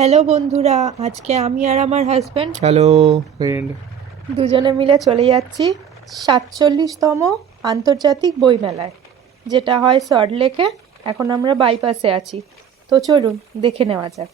Hello বন্ধুরা। আজকে আমি আর আমার হাজব্যান্ড হ্যালো ফ্রেন্ড দুজনে মিলে চলে যাচ্ছি সাতচল্লিশতম আন্তর্জাতিক বইমেলায় যেটা হয় সল্টলেকে এখন আমরা বাইপাসে আছি। তো চলুন দেখে নেওয়া যাক।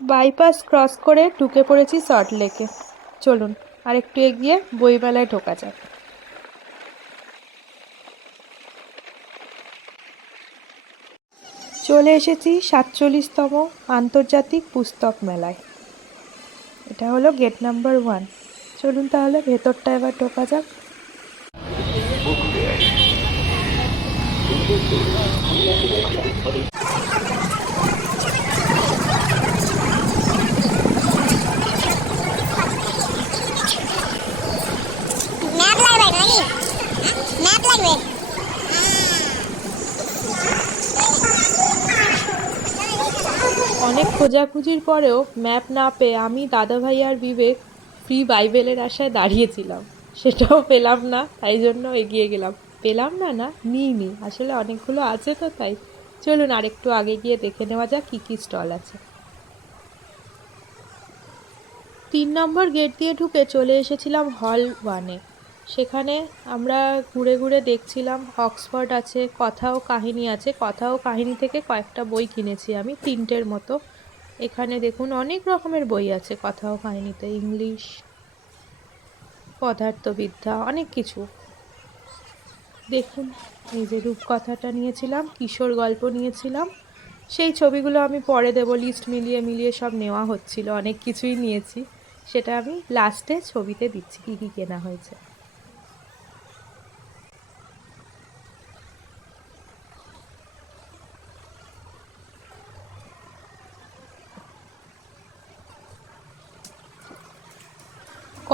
বাইপাস ক্রস করে ঢুকে পড়েছি সল্টলেকে চলুন আর একটু এগিয়ে বইমেলায় ঢোকা যাক। চলে এসেছি সাতচল্লিশতম আন্তর্জাতিক পুস্তক মেলায়। এটা হলো গেট নাম্বার ওয়ান। চলুন তাহলে ভেতরটা এবার ঢোকা যাক ম্যাপ লাগবে নাকি ম্যাপ লাগবে অনেক খোঁজাখুঁজির পরেও ম্যাপ না পেয়ে আমি দাদাভাই আর বিবেক ফ্রি বাইবেলের আশায় দাঁড়িয়েছিলাম। সেটাও পেলাম না, তাই জন্য এগিয়ে গেলাম। পেলাম না না, নিইনি। আসলে অনেকগুলো আছে তো, তাই। চলুন আরেকটু আগে গিয়ে দেখে নেওয়া যাক কী কী স্টল আছে। তিন নম্বর গেট দিয়ে ঢুকে চলে এসেছিলাম হল ওয়ানে। সেখানে আমরা ঘুরে ঘুরে দেখছিলাম অক্সফোর্ড আছে কথা ও কাহিনী আছে। কথা ও কাহিনী থেকে কয়েকটা বই কিনেছি আমি, তিনটের মতো। এখানে দেখুন অনেক রকমের বই আছে, কথাও কাহিনীতে ইংলিশ, পদার্থবিদ্যা, অনেক কিছু। দেখুন, এই যে রূপকথাটা নিয়েছিলাম, কিশোর গল্প নিয়েছিলাম, সেই ছবিগুলো আমি পরে দেবো, লিস্ট মিলিয়ে মিলিয়ে সব নেওয়া হচ্ছিল, অনেক কিছুই নিয়েছি। সেটা আমি লাস্টে ছবিতে দিচ্ছি, কী কী কেনা হয়েছে।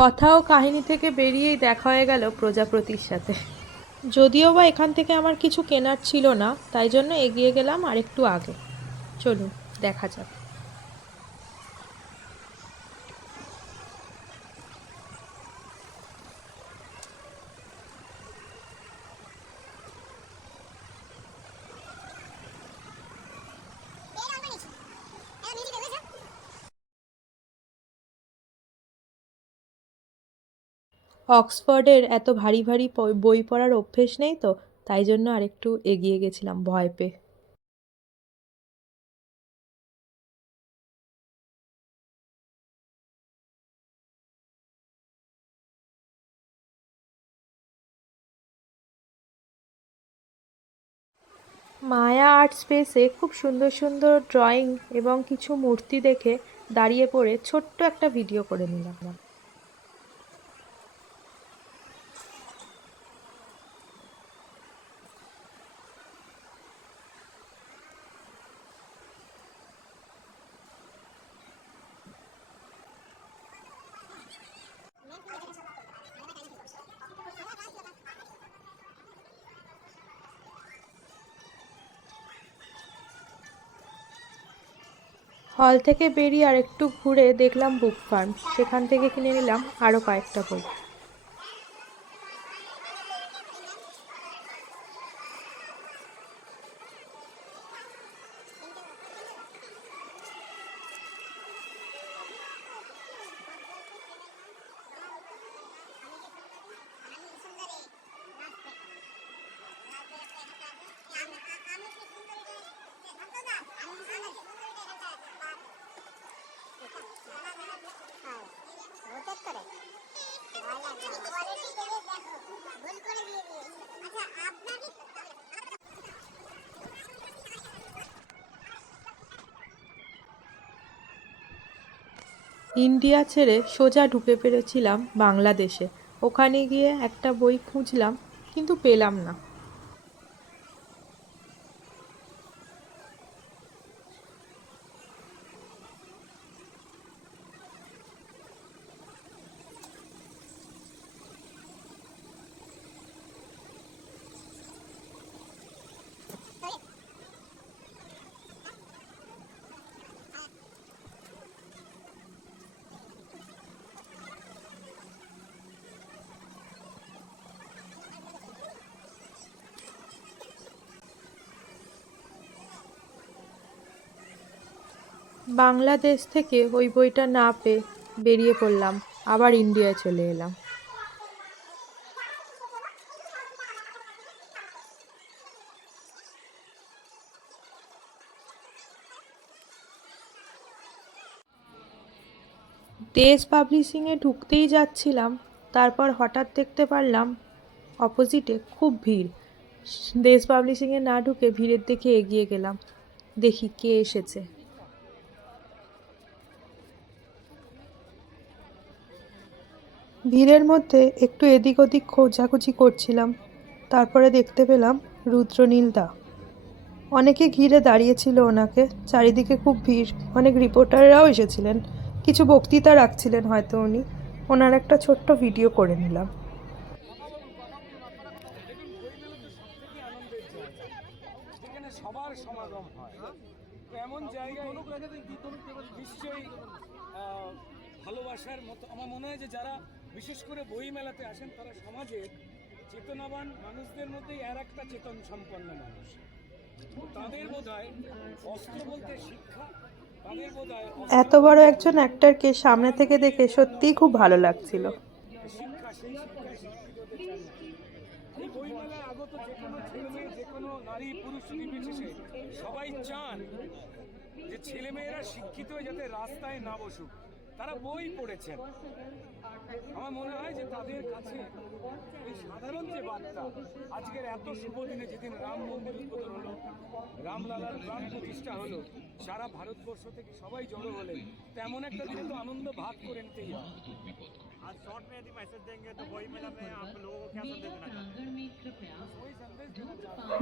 কথা ও কাহিনী থেকে বেরিয়েই দেখা হয়ে গেল প্রজাপতির সাথে। যদিও বা এখান থেকে আমার কিছু কেনার ছিল না, তাই জন্য এগিয়ে গেলাম আরেকটু আগে। চলুন, দেখা যাক। অক্সফোর্ডের এত ভারী ভারী বই পড়ার অভ্যেস নেই তো, তাই জন্য আরেকটু এগিয়ে গেছিলাম ভয় পেয়ে। মায়া আর্ট স্পেসে খুব সুন্দর সুন্দর ড্রয়িং এবং কিছু মূর্তি দেখে দাঁড়িয়ে পড়ে ছোট্ট একটা ভিডিও করে নিলাম। হল থেকে বেরিয়ে আর একটু ঘুরে দেখলাম বুক ফার্ম। সেখান থেকে কিনে নিলাম আরও কয়েকটা বই। ইন্ডিয়া ছেড়ে সোজা ঢুকে পেরেছিলাম বাংলাদেশে। ওখানে গিয়ে একটা বই খুঁজলাম কিন্তু পেলাম না। বাংলাদেশ থেকে ওই বইটা না পেয়ে বেরিয়ে পড়লাম, আবার ইন্ডিয়ায় চলে এলাম। দেশ পাবলিশিংয়ে ঢুকতেই যাচ্ছিলাম, তারপর হঠাৎ দেখতে পারলাম অপোজিটে খুব ভিড়। দেশ পাবলিশিংয়ে না ঢুকে ভিড়ের দিকে এগিয়ে গেলাম, দেখি কে এসেছে। ভিড়ের মধ্যে একটু এদিক ওদিক খোঁজাখুঁজি করছিলাম। তারপরে দেখতে পেলাম রুদ্রনীল দা অনেকে ঘিরে দাঁড়িয়েছিল ওনাকে। চারিদিকে খুব ভিড়। অনেক রিপোর্টাররাও এসেছিলেন। কিছু বক্তৃতা রাখছিলেন হয়তো উনি। ওনার একটা ছোট্ট ভিডিও করে নিলাম। ভালোবাসার মতো, আমার মনে হয় যে যারা বিশেষ করে বই মেলাতে আসেন তারা সমাজের চেতনাবান মানুষদের মধ্যেই আর একটা চেতন সম্পন্ন মানুষ তাদের বোধ অস্ত্র বলতে শিক্ষা এত বড় একজন অ্যাক্টরকে সামনে থেকে দেখে সত্যিই খুব ভালো লাগছিল। এই বইমেলায় আগত যে কোনো ছেলে যে কোনো নারী পুরুষ নির্বিশেষে সবাই চান যে ছেলেমেয়েরা শিক্ষিত হয়ে যাতে রাস্তায় না বসুক। তারা বই পড়েছেন আমার মনে হয় যে তাদের কাছে এই সাধারণ যে বার্তা আজকের এত শুভ দিনে যেদিন রাম মন্দির উদ্বোধন হলো রামলালার প্রাণ প্রতিষ্ঠা হলো সারা ভারতবর্ষ থেকে সবাই জড়ো হলেন তেমন একটা দিনে তো আনন্দ ভাগ করে নিতেই হবে आज शॉर्ट में यदि मैसेज देंगे तो वही मेला में आप लोगों को क्या संदेश देना चाहते हैं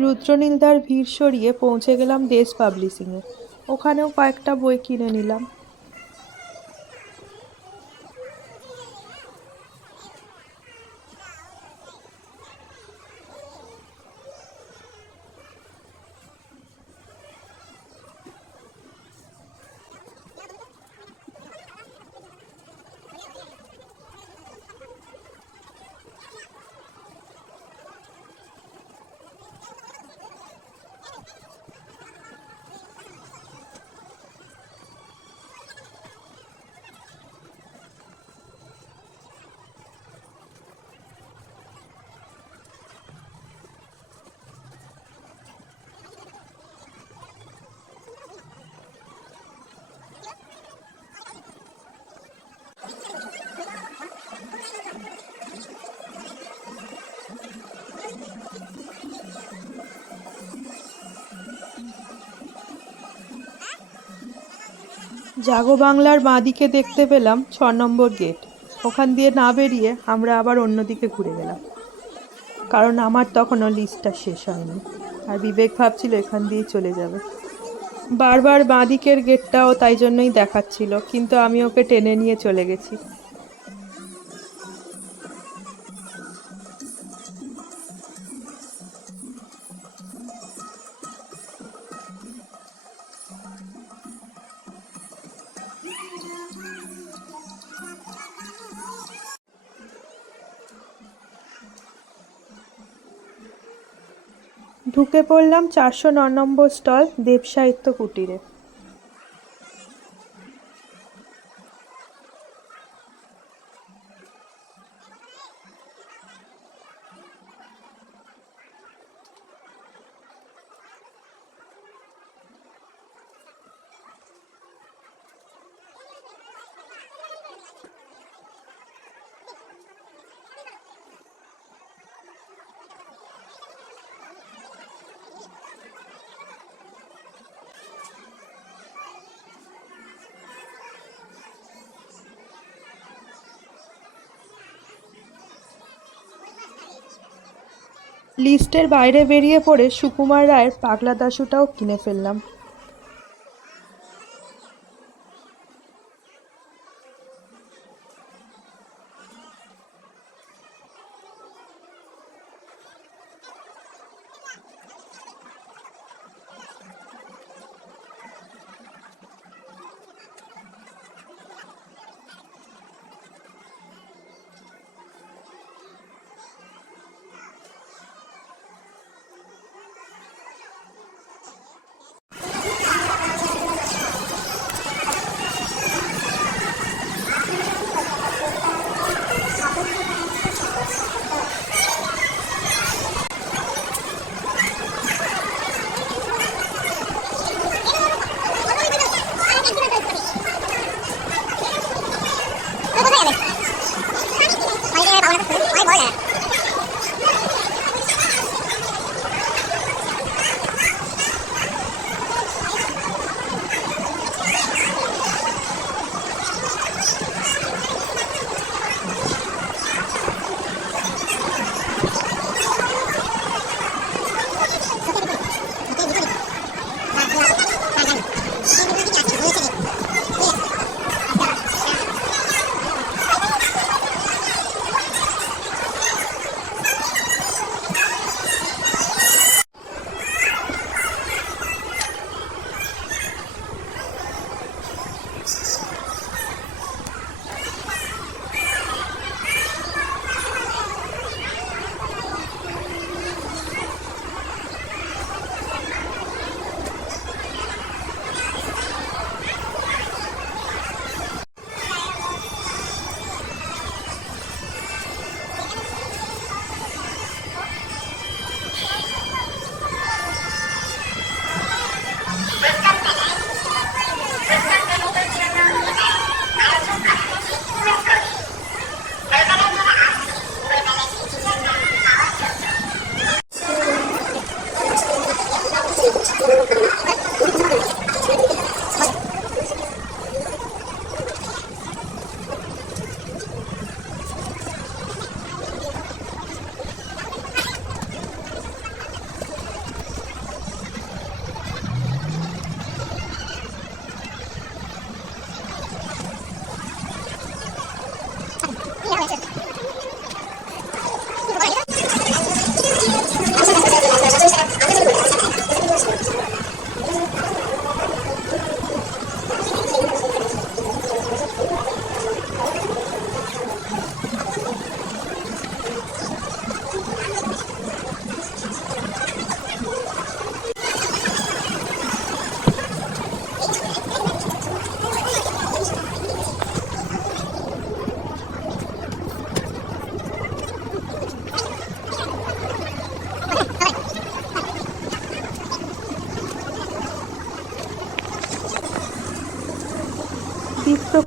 রুদ্রনীলদার ভিড় সরিয়ে পৌঁছে গেলাম দেশ পাবলিশিংয়ে ওখানেও কয়েকটা বই কিনে নিলাম জাগো বাংলার বাঁদিকে দেখতে পেলাম ছ নম্বর গেট। ওখান দিয়ে না বেরিয়ে আমরা আবার অন্যদিকে ঘুরে গেলাম। কারণ আমার তখনও লিস্টটা শেষ হয়নি। আর বিবেক ভাবছিল এখান দিয়েই চলে যাবে। বারবার বাঁ দিকের গেটটাও তাই জন্যই দেখাচ্ছিল, কিন্তু আমি ওকে টেনে নিয়ে চলে গেছি। ঢুকে পড়লাম চারশো ন নম্বর স্টল দেব সাহিত্য কুটিরে। লিস্টের বাইরে বেরিয়ে পড়ে সুকুমার রায়ের পাগলা দাসুটাও কিনে ফেললাম।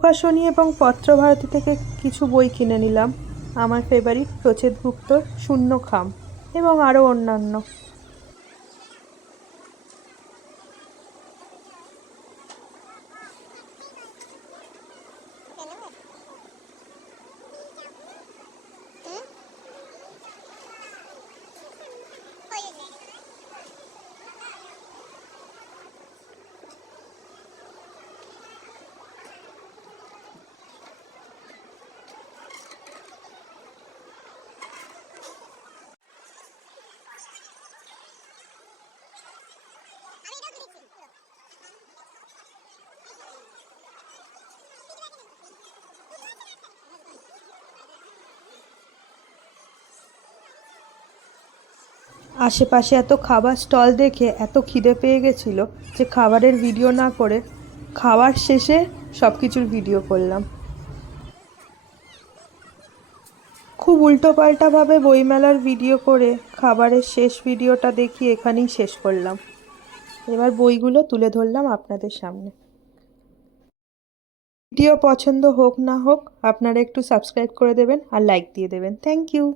প্রকাশনী এবং পত্রভারতী থেকে কিছু বই কিনে নিলাম। আমার ফেভারিট প্রচেত গুপ্তর শূন্য খাম এবং আরও অন্যান্য। আশেপাশে এত খাবার স্টল দেখে এত খিদে পেয়ে গেছিল যে খাবারের ভিডিও না করে খাওয়ার শেষে সব কিছুর ভিডিও করলাম। খুব উল্টোপাল্টাভাবে বইমেলার ভিডিও করে খাবারের শেষ ভিডিওটা দেখিয়ে এখানেই শেষ করলাম। এবার বইগুলো তুলে ধরলাম আপনাদের সামনে। ভিডিও পছন্দ হোক না হোক, আপনারা একটু সাবস্ক্রাইব করে দেবেন আর লাইক দিয়ে দেবেন। Thank you.